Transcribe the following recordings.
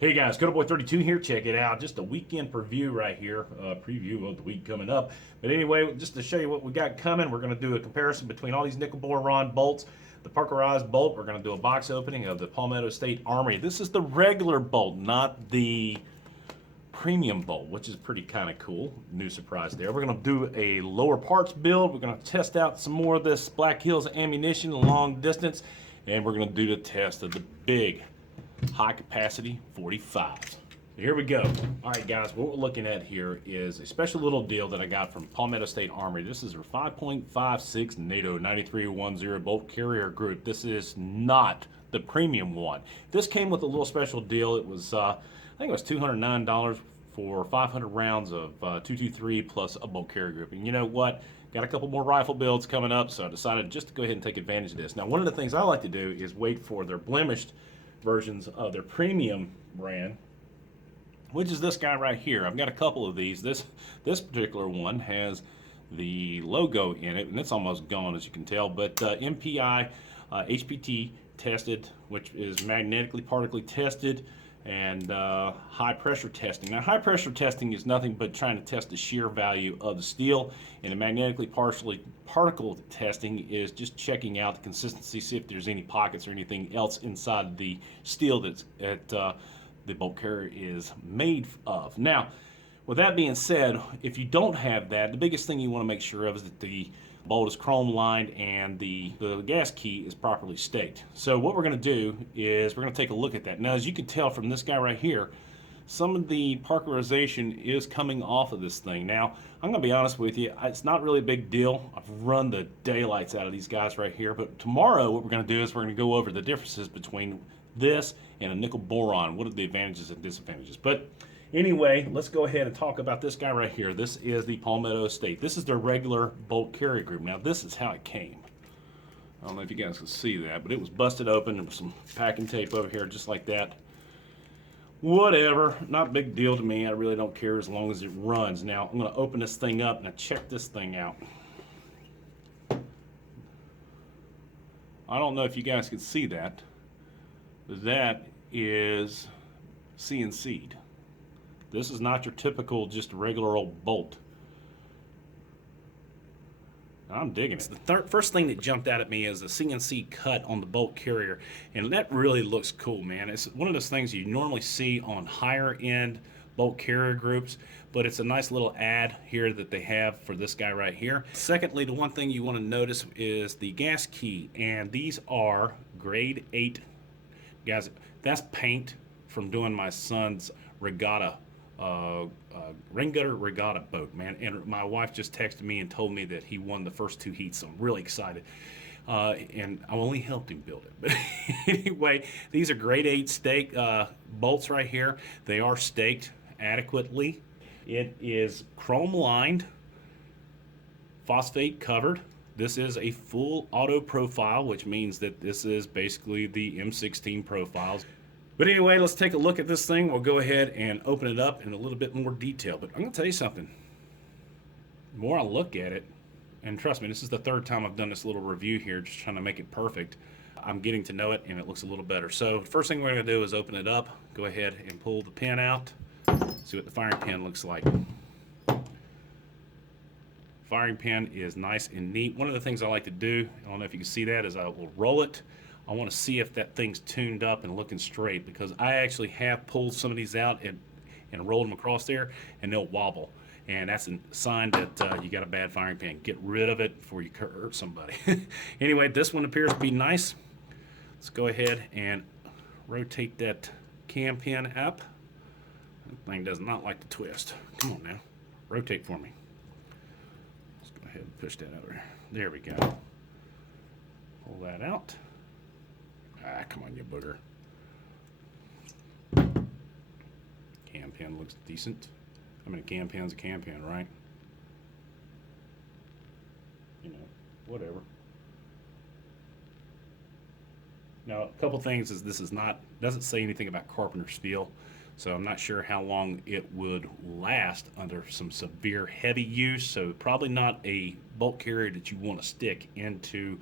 Hey guys, Good Old Boy 32 here. Check it out. Just a weekend preview right here. Preview of the week coming up. But anyway, just to show you what we got coming, we're going to do a comparison between all these nickel boron bolts. The Parkerized bolt, we're going to do a box opening of the Palmetto State Armory. This is the regular bolt, not the premium bolt, which is pretty kind of cool. New surprise there. We're going to do a lower parts build. We're going to test out some more of this Black Hills ammunition long distance. And we're going to do the test of the big high capacity 45s. Here we go. All right, guys, what we're looking at here is a special little deal that I got from Palmetto State Armory. This is their 5.56 NATO 9310 bolt carrier group. This is not the premium one. This came with a little special deal. It was, I think it was $209 for 500 rounds of 223 plus a bolt carrier group. And you know what? Got a couple more rifle builds coming up, so I decided just to go ahead and take advantage of this. Now, one of the things I like to do is wait for their blemished versions of their premium brand, which is this guy right here. I've got a couple of these. This particular one has the logo in it, and it's almost gone, as you can tell. But MPI HPT tested, which is magnetically partically tested, and high pressure testing. Now, high pressure testing is nothing but trying to test the shear value of the steel, and the magnetically particle testing is just checking out the consistency, see if there's any pockets or anything else inside the steel that's the bolt carrier is made of. Now, with that being said, if you don't have that, the biggest thing you want to make sure of is that the bolt is chrome lined and the gas key is properly staked. So what we're going to do is we're going to take a look at that. Now, as you can tell from this guy right here, some of the parkerization is coming off of this thing. Now, I'm going to be honest with you, it's not really a big deal. I've run the daylights out of these guys right here, but tomorrow what we're going to do is we're going to go over the differences between this and a nickel boron. What are the advantages and disadvantages? But anyway, let's go ahead and talk about this guy right here. This is the Palmetto State. This is their regular bolt carrier group. Now, this is how it came. I don't know if you guys can see that, but it was busted open. There was some packing tape over here just like that. Whatever, not a big deal to me. I really don't care as long as it runs. Now, I'm going to open this thing up and check this thing out. I don't know if you guys can see that, but that is CNC'd. This is not your typical just regular old bolt. I'm digging it. The first thing that jumped out at me is the CNC cut on the bolt carrier, and that really looks cool, man. It's one of those things you normally see on higher end bolt carrier groups, but it's a nice little add here that they have for this guy right here. Secondly, the one thing you want to notice is the gas key, and these are grade 8. Guys, that's paint from doing my son's regatta rain gutter regatta boat, man. And my wife just texted me and told me that he won the first 2 heats, so I'm really excited. And I only helped him build it. But anyway, these are grade 8 stake bolts right here. They are staked adequately. It is chrome lined, phosphate covered. This is a full auto profile, which means that this is basically the M16 profiles. But anyway, let's take a look at this thing. We'll go ahead and open it up in a little bit more detail. But I'm going to tell you something. The more I look at it, and trust me, this is the third time I've done this little review here, just trying to make it perfect. I'm getting to know it, and it looks a little better. So first thing we're going to do is open it up. Go ahead and pull the pin out. See what the firing pin looks like. Firing pin is nice and neat. One of the things I like to do, I don't know if you can see that, is I will roll it. I want to see if that thing's tuned up and looking straight, because I actually have pulled some of these out and rolled them across there, and they'll wobble. And that's a sign that you got a bad firing pin. Get rid of it before you hurt somebody. Anyway, this one appears to be nice. Let's go ahead and rotate that cam pin up. That thing does not like to twist. Come on now. Rotate for me. Let's go ahead and push that over. There we go. Pull that out. Ah, come on, you booger. Cam pin looks decent. I mean, a cam pin's a cam pin, right? You know, whatever. Now, a couple things is this is not, doesn't say anything about carpenter steel, so I'm not sure how long it would last under some severe heavy use, so probably not a bolt carrier that you want to stick into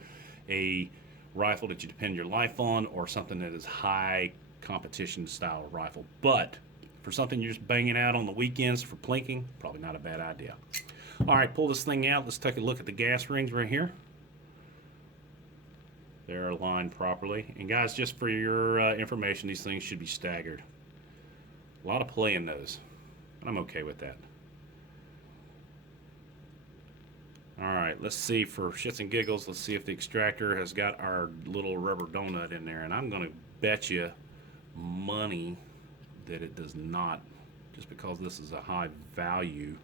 a rifle that you depend your life on, or something that is high competition style rifle. But for something you're just banging out on the weekends for plinking, probably not a bad idea. All right, pull this thing out. Let's take a look at the gas rings right here. They're aligned properly. And guys, just for your information, these things should be staggered. A lot of play in those, but I'm okay with that. All right, let's see, for shits and giggles, let's see if the extractor has got our little rubber donut in there. And I'm going to bet you money that it does not, just because this is a high value.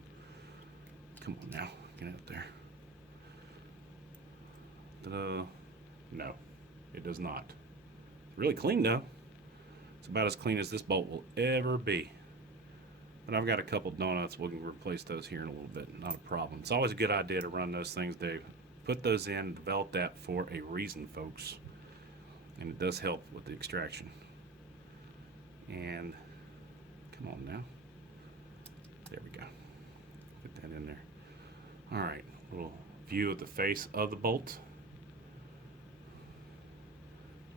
Come on now, get out there. Ta-da. No, it does not. Really clean though. It's about as clean as this bolt will ever be. But I've got a couple donuts. We can replace those here in a little bit. Not a problem. It's always a good idea to run those things. They put those in, develop that for a reason, folks. And it does help with the extraction. And come on now. There we go. Put that in there. All right, a little view of the face of the bolt.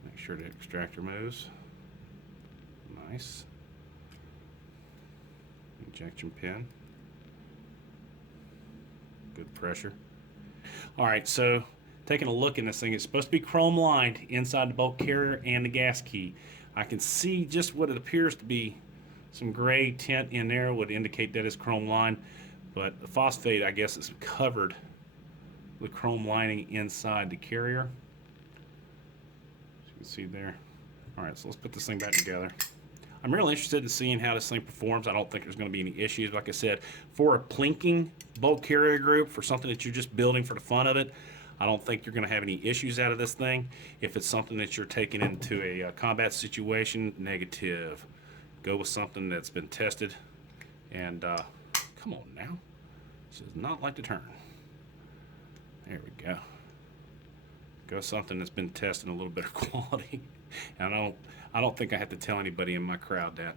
Make sure the extractor moves. Nice. Injection pin. Good pressure. All right, so taking a look in this thing, it's supposed to be chrome lined inside the bolt carrier and the gas key. I can see just what it appears to be some gray tint in there would indicate that it's chrome lined, but the phosphate, I guess, is covered with chrome lining inside the carrier. As you can see there. All right, so let's put this thing back together. I'm really interested in seeing how this thing performs. I don't think there's going to be any issues. Like I said, for a plinking bolt carrier group, for something that you're just building for the fun of it, I don't think you're going to have any issues out of this thing. If it's something that you're taking into a combat situation, negative. Go with something that's been tested. And come on now. This does not like to turn. There we go. Go with something that's been tested in a little bit of quality. And I don't think I have to tell anybody in my crowd that.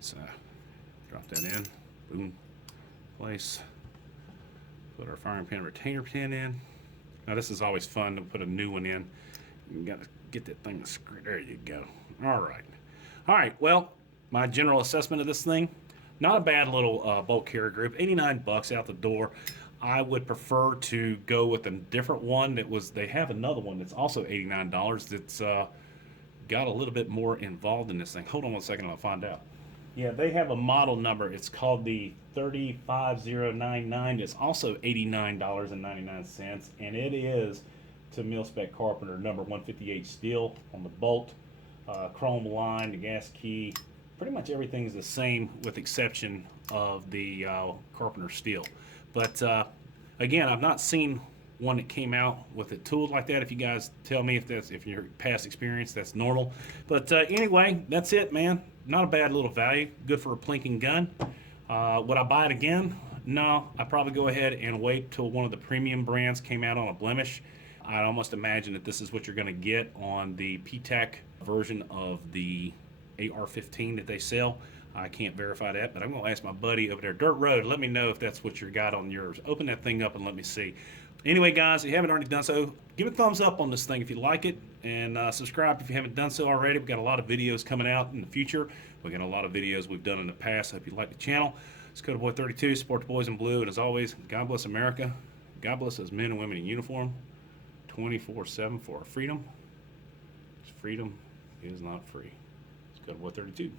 So drop that in. Boom. Place. Put our firing pin retainer pin in. Now this is always fun to put a new one in. You gotta get that thing screwed. There you go. All right. All right. Well, my general assessment of this thing, not a bad little bolt carrier group. 89 bucks out the door. I would prefer to go with a different one that was. They have another one that's also $89. That's got a little bit more involved in this thing. Hold on one second, I'll find out. Yeah, they have a model number. It's called the 35099. It's also $89.99, and it is to Mil-Spec Carpenter number 158 steel on the bolt, chrome line, the gas key. Pretty much everything's the same with exception of the Carpenter steel. But again, I've not seen one that came out with it tooled like that. If you guys tell me if your past experience, that's normal. But anyway, that's it, man. Not a bad little value. Good for a plinking gun. Would I buy it again? No. I'd probably go ahead and wait till one of the premium brands came out on a blemish. I'd almost imagine that this is what you're going to get on the PTAC version of the AR-15 that they sell. I can't verify that, but I'm going to ask my buddy over there, Dirt Road. Let me know if that's what you got on yours. Open that thing up and let me see. Anyway, guys, if you haven't already done so, give it a thumbs up on this thing if you like it, and subscribe if you haven't done so already. We've got a lot of videos coming out in the future. We've got a lot of videos we've done in the past. I hope you like the channel. It's Code Boy 32. Support the boys in blue. And as always, God bless America. God bless us men and women in uniform 24/7 for our freedom. Freedom is not free. It's Code Boy 32.